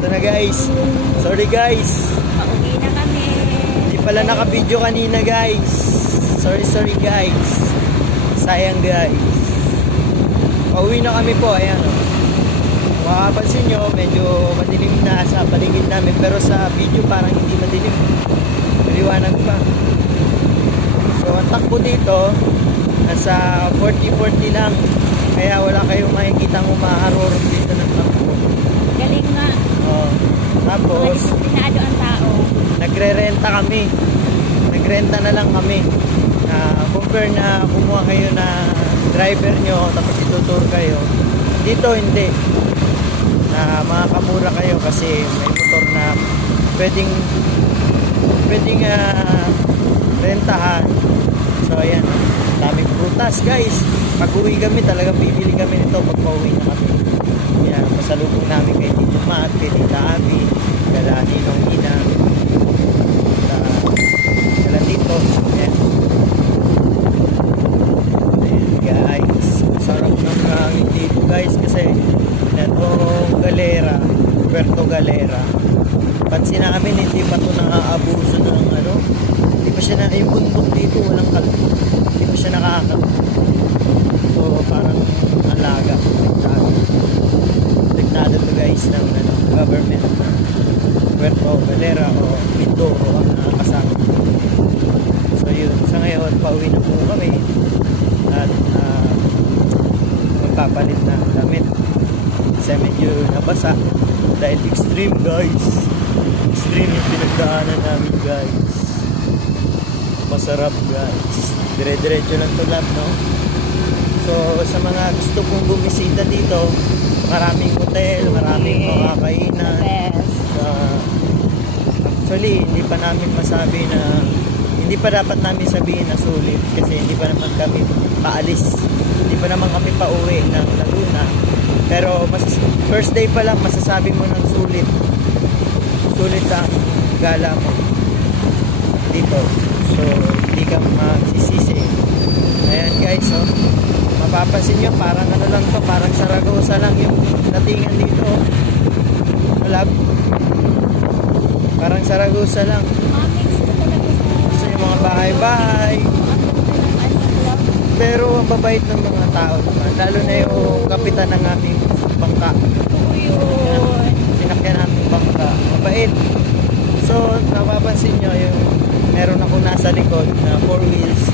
Ito na guys. Sorry guys. Pauwi na kami. Hindi pala naka-video kanina guys. Sorry, sorry guys. Sayang guys. Pauwi na kami po. Ayan o. Makapansin nyo, medyo madilim na sa paligid namin. Pero sa video parang hindi madilim. Maliwanag pa. So, ang takbo dito, nasa 40-40 lang. Kaya wala kayong makikita umaharurot dito ng takbo. Galing nga. Oh. Mga Tapos, disiplinado ang tao. nagre-renta kami. Nagrenta na lang kami. Na compare na kumuha kayo na driver nyo tapos itutur kayo. Dito hindi. Na makakamura kayo kasi may motor na pwedeng pwedeng ah, rentahan. So ayan, daming prutas guys. Pag uwi kami talagang bibili kami nito pag pauwi na kami. Yan, pasalubong namin kay Tito Matt, kay Tita Abby, kala Ninong Ina, kala, Tito. Yan. Ayan guys, sarap ng hangin dito guys kasi itong galera, Puerto Galera. Pansin namin hindi pa ito nakaabuso ng ano, hindi pa siya na, yung bundok dito walang kalbo. Hindi pa siya nakakakalbo. So parang alaga. Protektado. Protektado to guys ng ano, government. Puerto Galera o Mindoro ang nakakasama. So yun, sa ngayon pauwi na po kami at uh, magpapalit ng damit. Kasi medyo nabasa dahil extreme guys. Extreme yung pinagdaanan namin guys. Masarap guys. Dire-diretso lang to lab no? So sa mga gusto kong bumisita dito, maraming hotel, maraming mga kainan. Uh, actually, hindi pa namin masabi na hindi pa dapat namin sabihin na sulit kasi hindi pa naman kami paalis. Hindi pa naman kami pauwi ng Laguna. Pero mas, first day pa lang masasabi mo ng sulit. Sulit ang gala mo dito. So, hindi ka magsisisi. Ayan guys, oh. Mapapansin nyo, parang ano lang to, parang Saragosa lang yung datingan dito. oh. Parang Saragosa lang. Mamix ko talaga sa... Kasi yung mga bahay-bahay. Pero ang babait ng mga tao naman. Lalo na yung kapitan ng aming bangka. Sinakyan namin bangka. Mabait. So, napapansin nyo yung meron ako nasa likod na four wheels.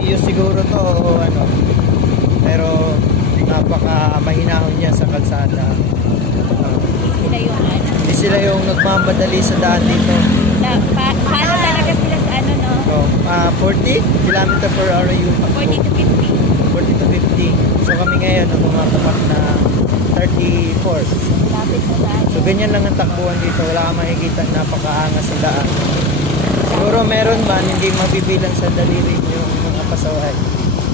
Iyo siguro to o ano. Pero napaka mahinahon niya sa kalsada. Sila yung ano. hindi sila yung nagmamadali sa daan dito. Na, pa, paano talaga sila sa ano, no? So, ah, 40 km per hour yung 40 to 50. 40 to 50. So kami ngayon ang mga tapat na 34. Lapit na tayo. So ganyan lang ang takbuhan dito. Wala kang makikita napakaangas sa daan. Siguro meron man hindi mabibilang sa daliri yung mga pasaway.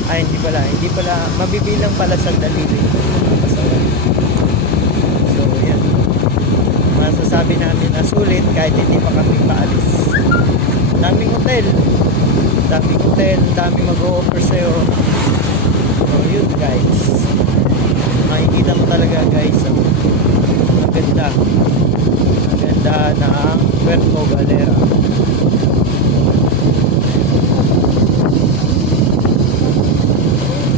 Ay hindi pala, hindi pala mabibilang pala sa daliri yung mga pasaway. So yan. Masasabi namin na sulit kahit hindi pa kami paalis. Daming hotel. Daming hotel, daming mag-o-offer sa'yo. So yun guys. Makikita mo talaga guys. Ang ang ganda. Ang ganda ng Puerto Galera.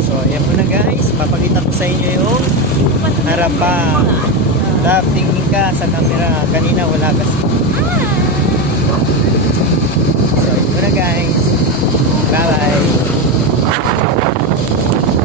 So ayan mo na guys. Papakita ko sa inyo yung harapan. Tap, tingin ka sa camera. Kanina wala kasi.